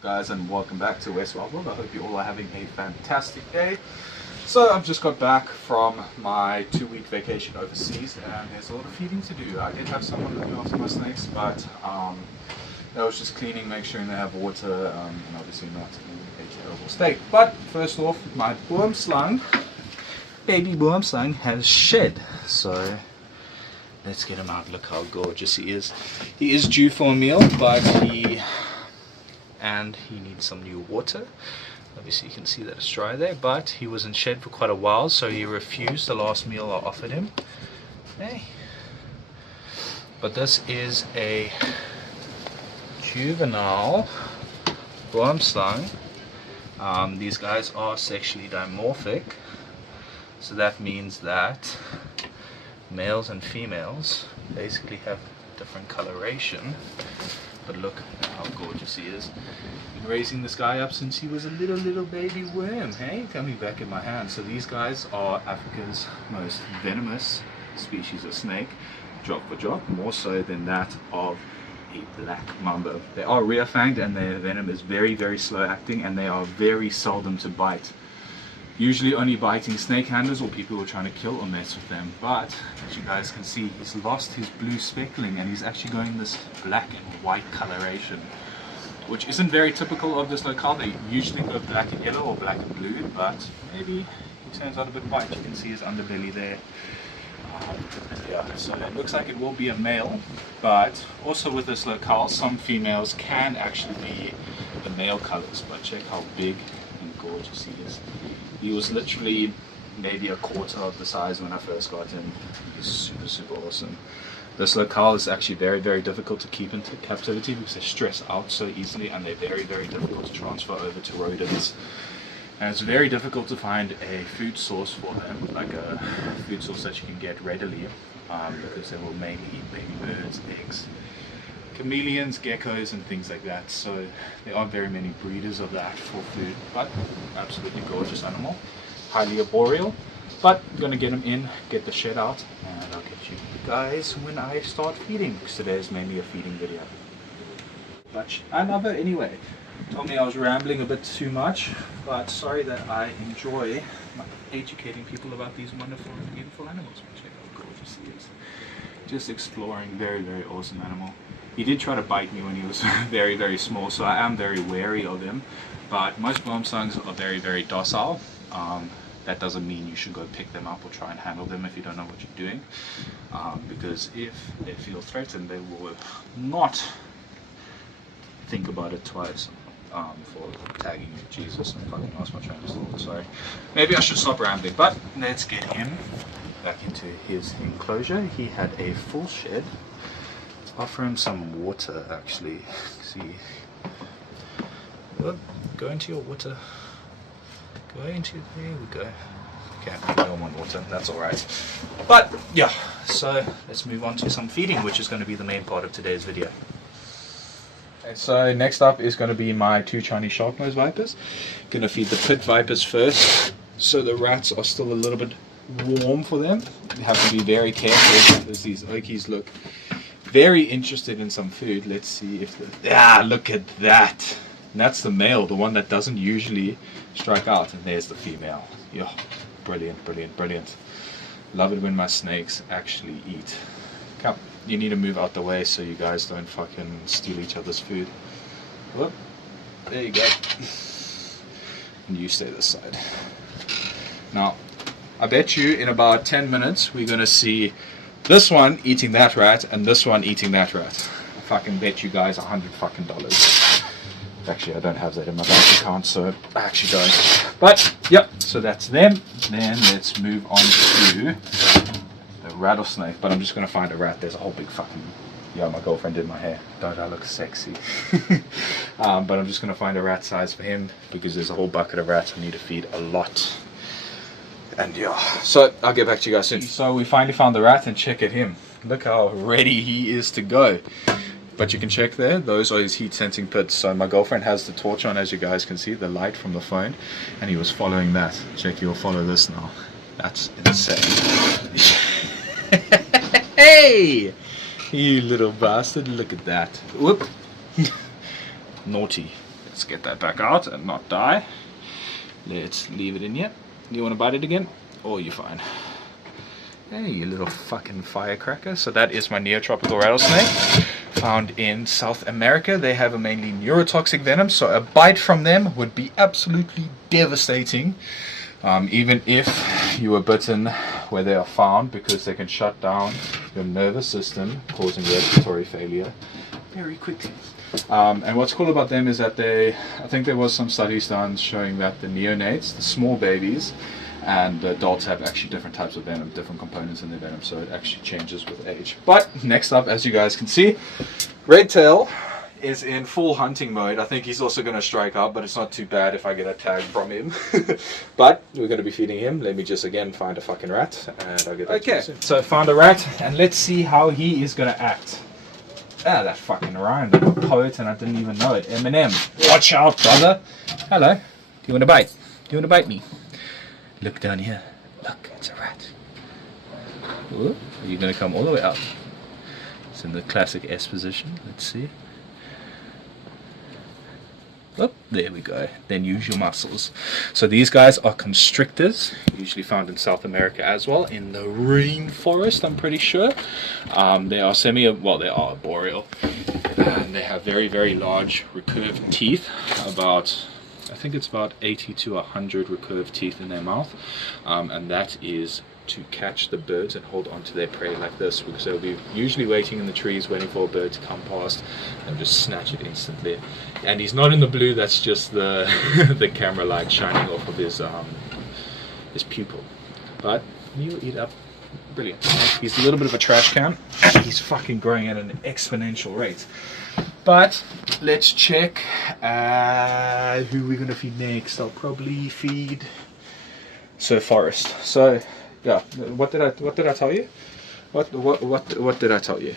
up guys, and welcome back to West Wild World. I hope you all are having a fantastic day. So I've just got back from my 2-week vacation overseas and there's a lot of feeding to do. I did have someone looking after my snakes, but I was just cleaning, make sure they have water, and obviously not in a terrible state. But first off, my Boomslang, baby Boomslang, has shed. So let's get him out. Look how gorgeous he is. He is due for a meal, but he needs some new water. Obviously you can see that it's dry there, but he was in shed for quite a while, so he refused the last meal I offered him. Hey. But this is a juvenile Boomslang. These guys are sexually dimorphic, so that means that males and females basically have different coloration. But look how gorgeous he is. Been raising this guy up since he was a little baby worm, hey, coming back in my hand. So these guys are Africa's most venomous species of snake, drop for drop, more so than that of a black mamba. They are rear fanged and their venom is very slow acting, and they are very seldom to bite. Usually only biting snake handlers or people who are trying to kill or mess with them. But as you guys can see, he's lost his blue speckling and he's actually going this black and white coloration, which isn't very typical of this locale. They usually go black and yellow or black and blue, but maybe he turns out a bit white. You can see his underbelly there. Yeah, so it looks like it will be a male, but also with this locale, some females can actually be the male colors. But check how big and gorgeous he is. He was literally maybe a quarter of the size when I first got him. He's super awesome. This locale is actually very difficult to keep in captivity because they stress out so easily, and they're very difficult to transfer over to rodents. And it's very difficult to find a food source for them, like a food source that you can get readily, because they will mainly eat baby birds, eggs, chameleons, geckos and things like that. So there aren't very many breeders of that for food, but absolutely gorgeous animal, highly arboreal. But I'm gonna get him in, get the shed out, and I'll get you guys when I start feeding, because today is mainly a feeding video. But I love it anyway. Told me I was rambling a bit too much, but sorry that I enjoy educating people about these wonderful and beautiful animals. Check how gorgeous he is. Just exploring, very awesome animal. He did try to bite me when he was very small, so I am very wary of him. But most Boomslangs are very docile. That doesn't mean you should go pick them up or try and handle them if you don't know what you're doing. Because if they feel threatened, they will not think about it twice for tagging you. Jesus, I fucking lost my train of thought, sorry. Maybe I should stop rambling, but let's get him back into his enclosure. He had a full shed. Offer him some water actually. See, go into your water. Go into, there we go. Okay, you don't want water, that's alright. But yeah, so let's move on to some feeding, which is going to be the main part of today's video. Okay, so next up is going to be my 2 Chinese shark-nosed vipers. Going to feed the pit vipers first, so the rats are still a little bit warm for them. You have to be very careful because these okies look very interested in some food. Let's see if look at that. And that's the male, the one that doesn't usually strike out, and there's the female. Yeah, brilliant. Love it when my snakes actually eat. Come, you need to move out the way so you guys don't fucking steal each other's food. Whoop, there you go. And you stay this side. Now, I bet you in about 10 minutes we're gonna see this one eating that rat and this one eating that rat. I fucking bet you guys $100 fucking. Actually, I don't have that in my bank account, so I actually don't. But yep, so that's them. Then let's move on to the rattlesnake. But I'm just gonna find a rat. There's a whole big fucking, yeah, my girlfriend did my hair. Don't I look sexy? But I'm just gonna find a rat size for him because there's a whole bucket of rats I need to feed a lot. And yeah, so I'll get back to you guys soon. So we finally found the rat, and check at him. Look how ready he is to go. But you can check there, those are his heat sensing pits. So my girlfriend has the torch on, as you guys can see, the light from the phone, and he was following that. Check, he'll follow this now. That's insane. Hey! You little bastard, look at that. Whoop! Naughty. Let's get that back out and not die. Let's leave it in here. You want to bite it again? Oh, you're fine. Hey, you little fucking firecracker. So that is my neotropical rattlesnake, found in South America. They have a mainly neurotoxic venom, so a bite from them would be absolutely devastating. Even if you were bitten where they are found, because they can shut down your nervous system, causing respiratory failure very quickly. And what's cool about them is that I think there was some studies done showing that the neonates, the small babies, and adults have actually different types of venom, different components in their venom, so it actually changes with age. But next up, as you guys can see, Redtail is in full hunting mode. I think he's also going to strike out, but it's not too bad if I get a tag from him. But we're going to be feeding him. Let me just again find a fucking rat, and I'll get back to you soon. So I found a rat, and let's see how he is going to act. Ah, that fucking rhymed. I'm a poet and I didn't even know it. Eminem. Watch out, brother. Hello. Do you want to bite? Do you want to bite me? Look down here. Look, it's a rat. Ooh, are you going to come all the way up? It's in the classic S position. Let's see. Oh, there we go. Then use your muscles. So these guys are constrictors, usually found in South America as well, in the rainforest, I'm pretty sure. They are they are arboreal. And they have very, very large recurved teeth, I think it's about 80 to 100 recurved teeth in their mouth. And that is to catch the birds and hold on to their prey like this, because they'll be usually waiting in the trees waiting for a bird to come past and just snatch it instantly. And he's not in the blue, that's just the the camera light shining off of his pupil. But he'll eat up. Brilliant. He's a little bit of a trash can, and he's fucking growing at an exponential rate. But let's check who we're gonna feed next. I'll probably feed Sir Forest. So yeah, what did I tell you? What did I tell you?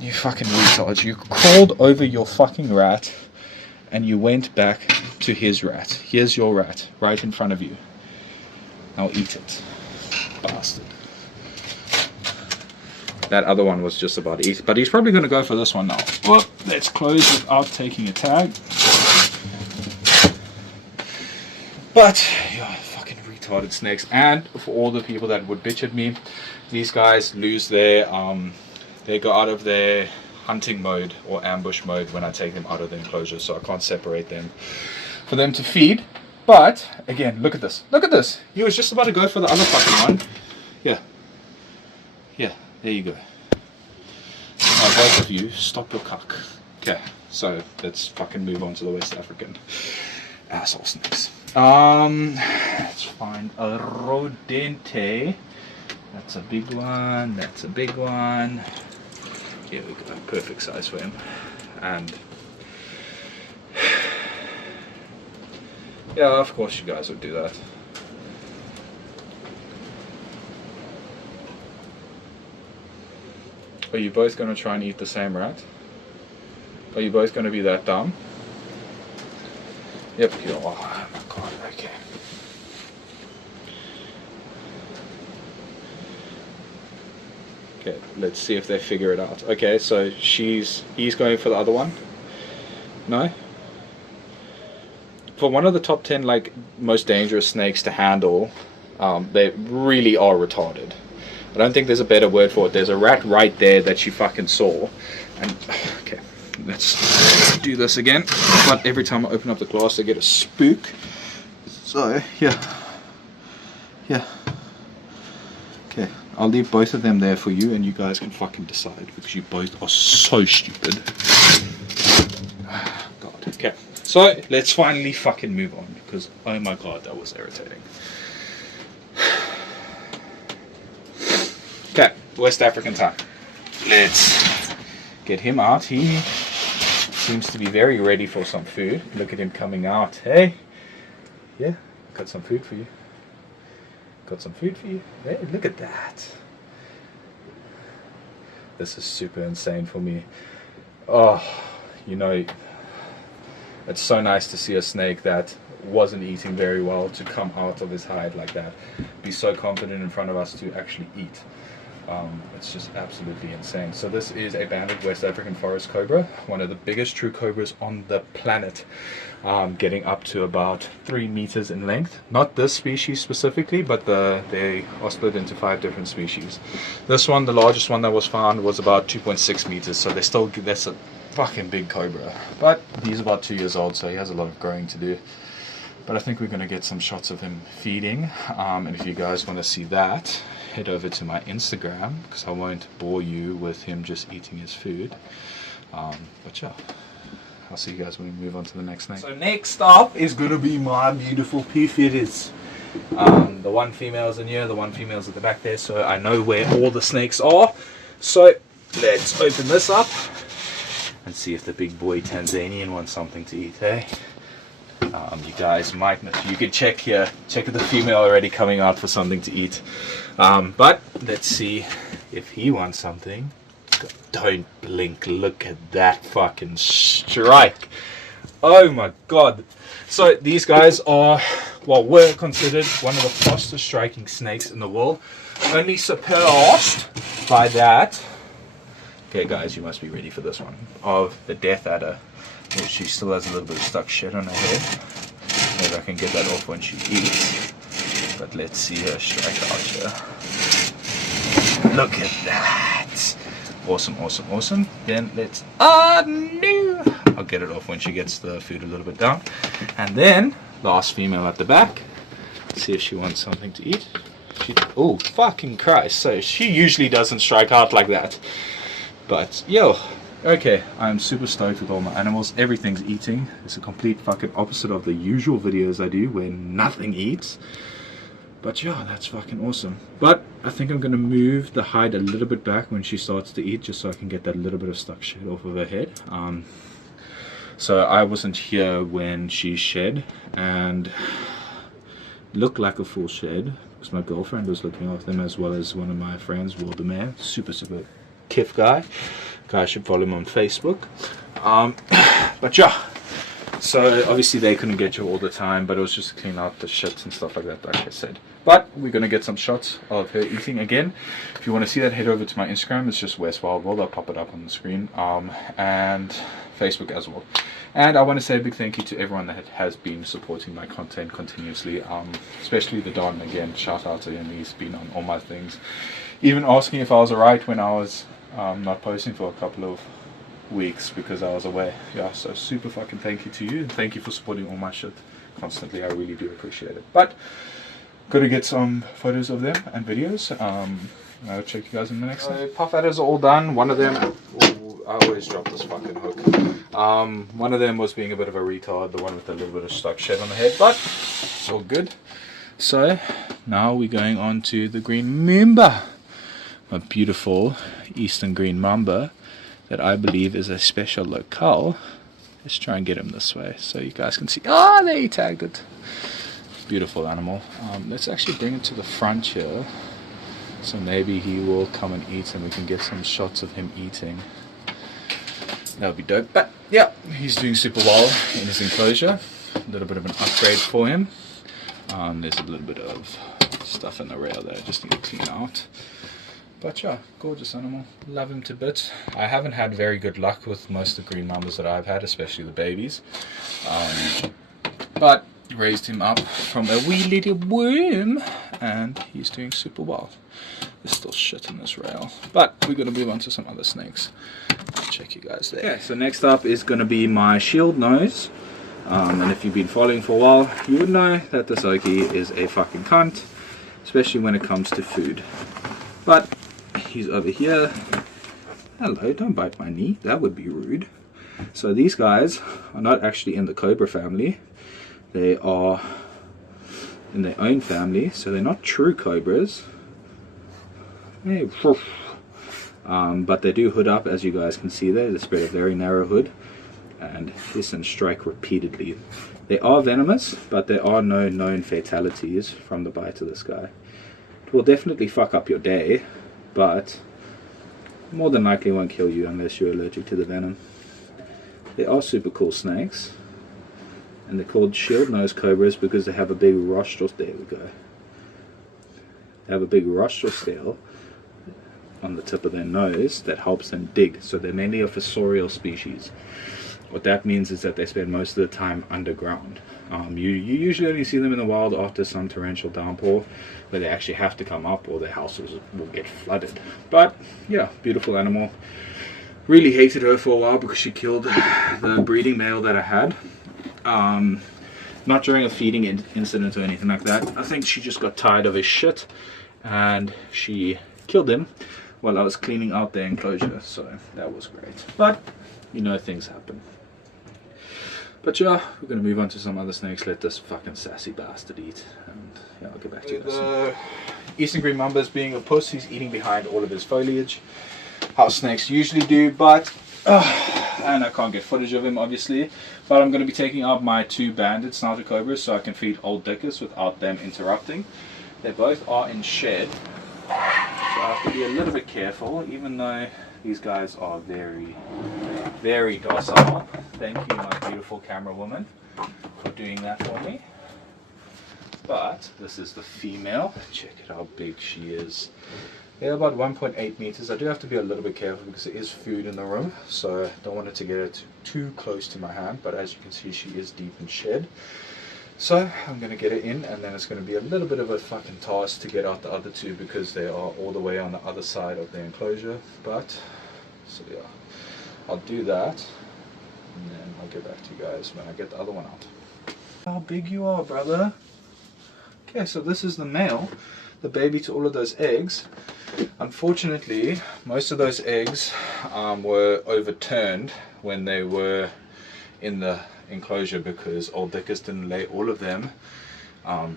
You fucking retards. You crawled over your fucking rat and you went back to his rat. Here's your rat right in front of you. Now eat it, bastard. That other one was just about to eat, but he's probably going to go for this one now. Well, let's close without taking a tag. But yeah, fucking retarded snakes. And for all the people that would bitch at me, these guys lose their they go out of their hunting mode or ambush mode when I take them out of the enclosure, so I can't separate them for them to feed. But again, look at this. Look at this. He was just about to go for the other fucking one. Yeah. Yeah, there you go. Now both of you, stop your cock. Okay, so let's fucking move on to the West African asshole snakes. Let's find a rodente. That's a big one. That's a big one. Here we go. Perfect size for him. And yeah, of course you guys would do that. Are you both going to try and eat the same rat? Are you both going to be that dumb? Yep, you are. Oh my god, okay. Okay, let's see if they figure it out. Okay, so he's going for the other one. No? For one of the top 10 like most dangerous snakes to handle, they really are retarded. I don't think there's a better word for it. There's a rat right there that you fucking saw. And okay, let's do this again. But every time I open up the glass I get a spook. So yeah. Okay, I'll leave both of them there for you and you guys can fucking decide, because you both are so stupid. God. Okay, so let's finally fucking move on, because oh my god, that was irritating. Okay, West African time. Let's get him out. He seems to be very ready for some food. Look at him coming out. Hey, yeah, got some food for you. Got some food for you. Hey, look at that. This is super insane for me. Oh, you know, it's so nice to see a snake that wasn't eating very well to come out of his hide like that. Be so confident in front of us to actually eat. It's just absolutely insane. So this is a banded West African forest cobra, one of the biggest true cobras on the planet, getting up to about 3 meters in length. Not this species specifically, but they are split into 5 different species. This one, the largest one that was found, was about 2.6 meters, so that's a fucking big cobra. But he's about 2 years old, so he has a lot of growing to do. But I think we're going to get some shots of him feeding, and if you guys want to see that, head over to my Instagram, because I won't bore you with him just eating his food. But yeah, I'll see you guys when we move on to the next snake. So next up is going to be my beautiful pea feeders. The one female's in here, the one female's at the back there, so I know where all the snakes are. So let's open this up and see if the big boy Tanzanian wants something to eat, eh? You guys might know, you could check here, check the female already coming out for something to eat. But let's see if he wants something. Don't blink, look at that fucking strike. Oh my god. So these guys are, well, were considered one of the fastest striking snakes in the world, only surpassed by that, okay guys, you must be ready for this one, of the death adder. Well, she still has a little bit of stuck shit on her head. Maybe I can get that off when she eats. But let's see her strike out here. Look at that. Awesome, awesome, awesome. Then let's... no! I'll get it off when she gets the food a little bit down. And then, last female at the back. See if she wants something to eat. Oh, fucking Christ. So she usually doesn't strike out like that. But, yo... Okay, I'm super stoked with all my animals. Everything's eating. It's a complete fucking opposite of the usual videos I do where nothing eats. But yeah, that's fucking awesome. But I think I'm going to move the hide a little bit back when she starts to eat, just so I can get that little bit of stuck shit off of her head. So I wasn't here when she shed, and looked like a full shed because my girlfriend was looking after them, as well as one of my friends, Will the Man. Super kiff guy. Guys should follow him on Facebook. But yeah, so obviously they couldn't get you all the time, but it was just to clean out the shits and stuff like that, like I said. But we're gonna get some shots of her eating again. If you want to see that, head over to my Instagram. It's just West Wild World. I'll pop it up on the screen, and Facebook as well. And I want to say a big thank you to everyone that has been supporting my content continuously, especially the Don. Again, shout out to him. He's been on all my things, even asking if I was alright when I was not posting for a couple of weeks because I was away. Yeah, so super fucking thank you to you, and thank you for supporting all my shit constantly. I really do appreciate it. But gotta get some photos of them and videos. I'll check you guys in the next one. Puff adders are all done. One of them, I always drop this fucking hook. One of them was being a bit of a retard, the one with a little bit of stuck shit on the head, but it's all good. So now we're going on to the green mamba, a beautiful eastern green mamba that I believe is a special locale. Let's try and get him this way so you guys can see. Ah, there he tagged it. Beautiful animal. Let's actually bring it to the front here, so maybe he will come and eat and we can get some shots of him eating. That would be dope. But yeah, he's doing super well in his enclosure. A little bit of an upgrade for him. There's a little bit of stuff in the rail that I just need to clean out. But yeah, gorgeous animal. Love him to bits. I haven't had very good luck with most of the green mambas that I've had, especially the babies. But raised him up from a wee little worm, and he's doing super well. There's still shit in this rail, but we're going to move on to some other snakes. I'll check you guys there. Okay, so next up is going to be my shield nose. And if you've been following for a while, you would know that this Okie is a fucking cunt, especially when it comes to food. But he's over here. Hello, don't bite my knee, that would be rude. So these guys are not actually in the cobra family. They are in their own family, so they're not true cobras. Hey, but they do hood up, as you guys can see there. They spread a very narrow hood and hiss and strike repeatedly. They are venomous, but there are no known fatalities from the bite of this guy. It will definitely fuck up your day, but more than likely won't kill you unless you're allergic to the venom. They are super cool snakes, and they're called shield nose cobras because they have a big rostral. There we go. They have a big rostral scale, on the tip of their nose that helps them dig. So they're mainly a fossorial species. What that means is that they spend most of the time underground. You usually only see them in the wild after some torrential downpour, where they actually have to come up or their houses will get flooded. But yeah, beautiful animal. Really hated her for a while because she killed the breeding male that I had. Not during a feeding incident or anything like that. I think she just got tired of his shit and she killed him while I was cleaning out the enclosure. So that was great. But you know, things happen. But yeah, we're going to move on to some other snakes. Let this fucking sassy bastard eat. And yeah, I'll get back to you guys. The Eastern Green Mamba is being a puss. He's eating behind all of his foliage. How snakes usually do, but and I can't get footage of him obviously, but I'm going to be taking out my 2 banded snouted cobras so I can feed old dickers without them interrupting. They both are in shed, so I have to be a little bit careful, even though these guys are very, very docile. Thank you, my beautiful camera woman, for doing that for me. But this is the female. Check it how big she is. They're about 1.8 meters. I do have to be a little bit careful because there is food in the room, so I don't want it to get too close to my hand. But as you can see, she is deep in shed. So I'm going to get it in, and then it's going to be a little bit of a fucking task to get out the other 2 because they are all the way on the other side of the enclosure. But so yeah, I'll do that, and then I'll get back to you guys when I get the other one out. How big you are, brother. Okay, so this is the male, the baby to all of those eggs. Unfortunately, most of those eggs were overturned when they were in the enclosure because old dickers didn't lay all of them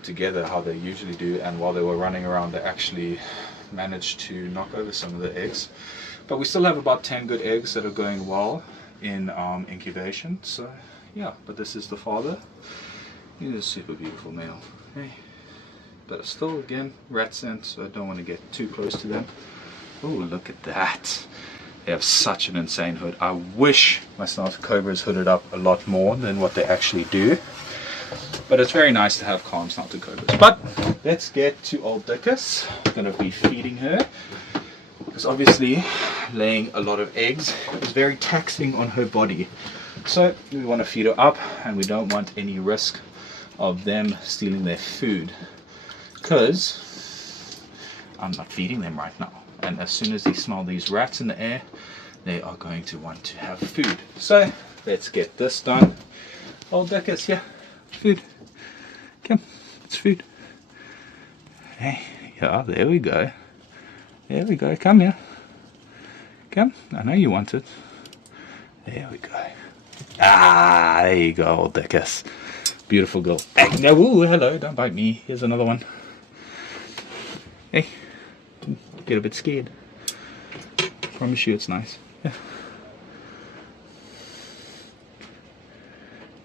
together how they usually do, and while they were running around they actually managed to knock over some of the eggs. But we still have about 10 good eggs that are going well in incubation. So yeah, but this is the father. He's a super beautiful male. Hey. But still, again, rat scent, so I don't want to get too close to them. Oh, look at that. They have such an insane hood. I wish my snouted cobras hooded up a lot more than what they actually do. But it's very nice to have calm snouted cobras. But let's get to old Dickus. I'm going to be feeding her, because obviously laying a lot of eggs is very taxing on her body. So we want to feed her up, and we don't want any risk of them stealing their food, because I'm not feeding them right now, and as soon as they smell these rats in the air, they are going to want to have food. So let's get this done. Old Dickus, yeah, food. Come, it's food. Hey, yeah, there we go. There we go. Come here. Come. I know you want it. There we go. Ah, there you go, old Dickus. Beautiful girl. Hey, no, ooh, hello, don't bite me. Here's another one. Hey, get a bit scared. Promise you it's nice. Yeah.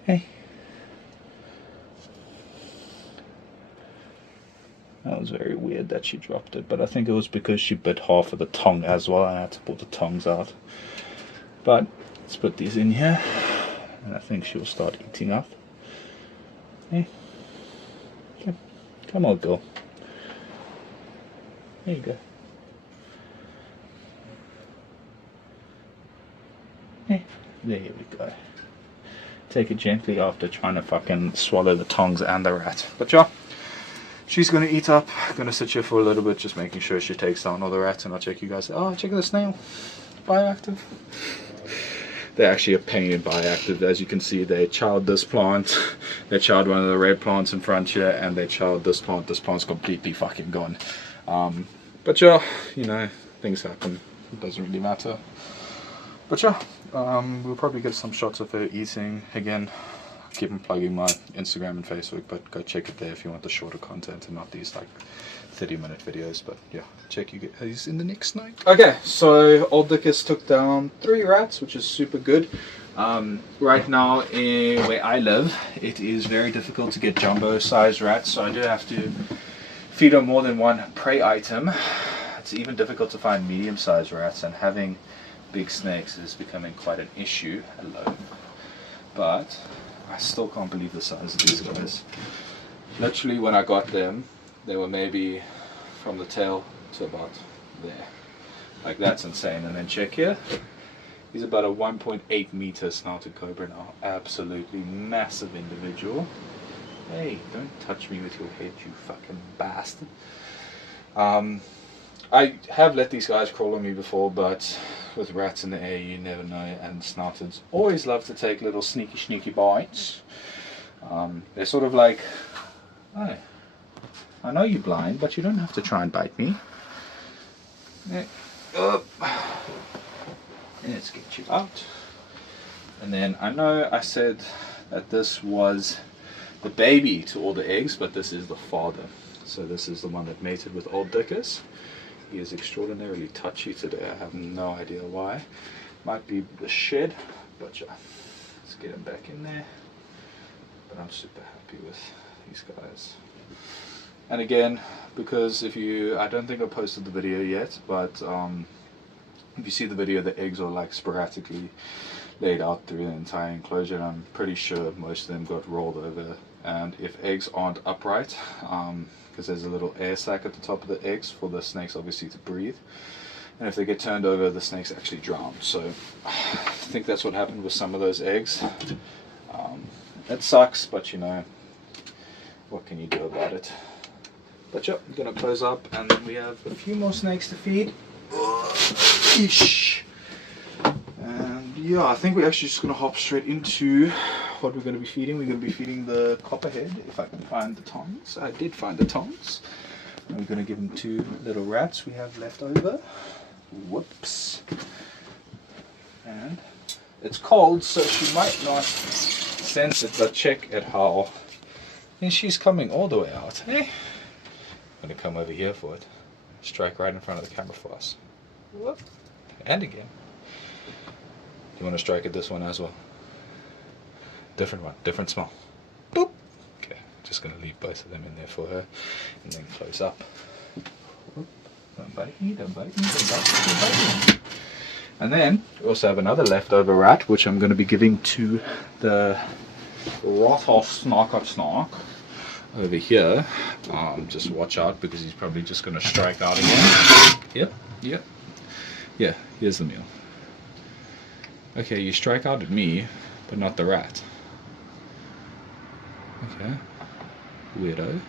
Hey. That was very weird that she dropped it, but I think it was because she bit half of the tongue as well, and I had to pull the tongues out. But let's put these in here, and I think she'll start eating up. Hey, come on, girl. There you go. Hey, there we go. Take it gently after trying to fucking swallow the tongs and the rat. But yeah, she's gonna eat up. Gonna sit here for a little bit, just making sure she takes down all the rats, and I'll check you guys. Oh, check the snail. Bioactive. They're actually a pain in bioactive. As you can see, they chowed this plant, they chowed one of the red plants in front here, and they chowed this plant. This plant's completely fucking gone. But yeah, you know, things happen. It doesn't really matter. But yeah, we'll probably get some shots of her eating. Again, keep on plugging my Instagram and Facebook, but go check it there if you want the shorter content and not these like 30-minute videos. But yeah, check you guys in the next night. Okay, so old Dickus took down 3 rats, which is super good. Right now, where I live, it is very difficult to get jumbo-sized rats, so I do have to feed on more than one prey item. It's even difficult to find medium-sized rats, and having big snakes is becoming quite an issue. Hello. But I still can't believe the size of these guys. Literally, when I got them, they were maybe from the tail to about there. Like, that's insane. And then check here. He's about a 1.8 meter snouted cobra now. Absolutely massive individual. Hey, don't touch me with your head, you fucking bastard. I have let these guys crawl on me before, but with rats in the air, you never know. And snouteds always love to take little sneaky bites. They're sort of like, oh, I know you're blind, but you don't have to try and bite me. Let's get you out. And then I know I said that this was the baby to all the eggs, but this is the father. So this is the one that mated with old Dickus. He is extraordinarily touchy today. I have no idea why. Might be the shed, but yeah, let's get him back in there. But I'm super happy with these guys. And again, because I don't think I posted the video yet, but if you see the video, the eggs are like sporadically laid out through the entire enclosure, and I'm pretty sure most of them got rolled over. And if eggs aren't upright, because there's a little air sac at the top of the eggs for the snakes obviously to breathe, and if they get turned over, the snakes actually drown. So I think that's what happened with some of those eggs. It sucks, but you know, what can you do about it? But yeah, I'm gonna close up, and then we have a few more snakes to feed. Ish. And yeah, I think we're actually just gonna hop straight into what we're gonna be feeding. We're gonna be feeding the copperhead, if I can find the tongs. I did find the tongs. And we're gonna give him 2 little rats we have left over. Whoops. And it's cold, so she might not sense it, but check at how. And she's coming all the way out, eh? I'm gonna come over here for it. Strike right in front of the camera for us. Whoop. And again. You want to strike at this one as well? Different one, different smell. Boop. Okay, just gonna leave both of them in there for her, and then close up. Whoop. Don't bite me, don't bite me, don't bite me, don't bite me. And then we also have another leftover rat, which I'm going to be giving to the rattlesnake over here. Just watch out, because he's probably just going to strike out again. Yep. Yeah, here's the meal. Okay, you strike out at me, but not the rat. Okay, weirdo.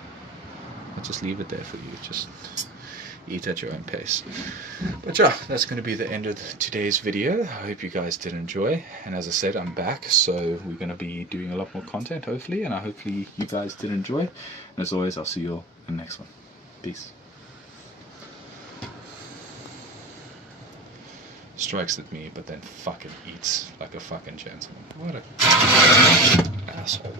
I'll just leave it there for you. Just eat at your own pace. But yeah, that's going to be the end of today's video. I hope you guys did enjoy, and as I said, I'm back, so we're going to be doing a lot more content hopefully, and hopefully you guys did enjoy. And as always, I'll see you all in the next one. Peace. Strikes at me, but then fucking eats like a fucking gentleman. What a asshole.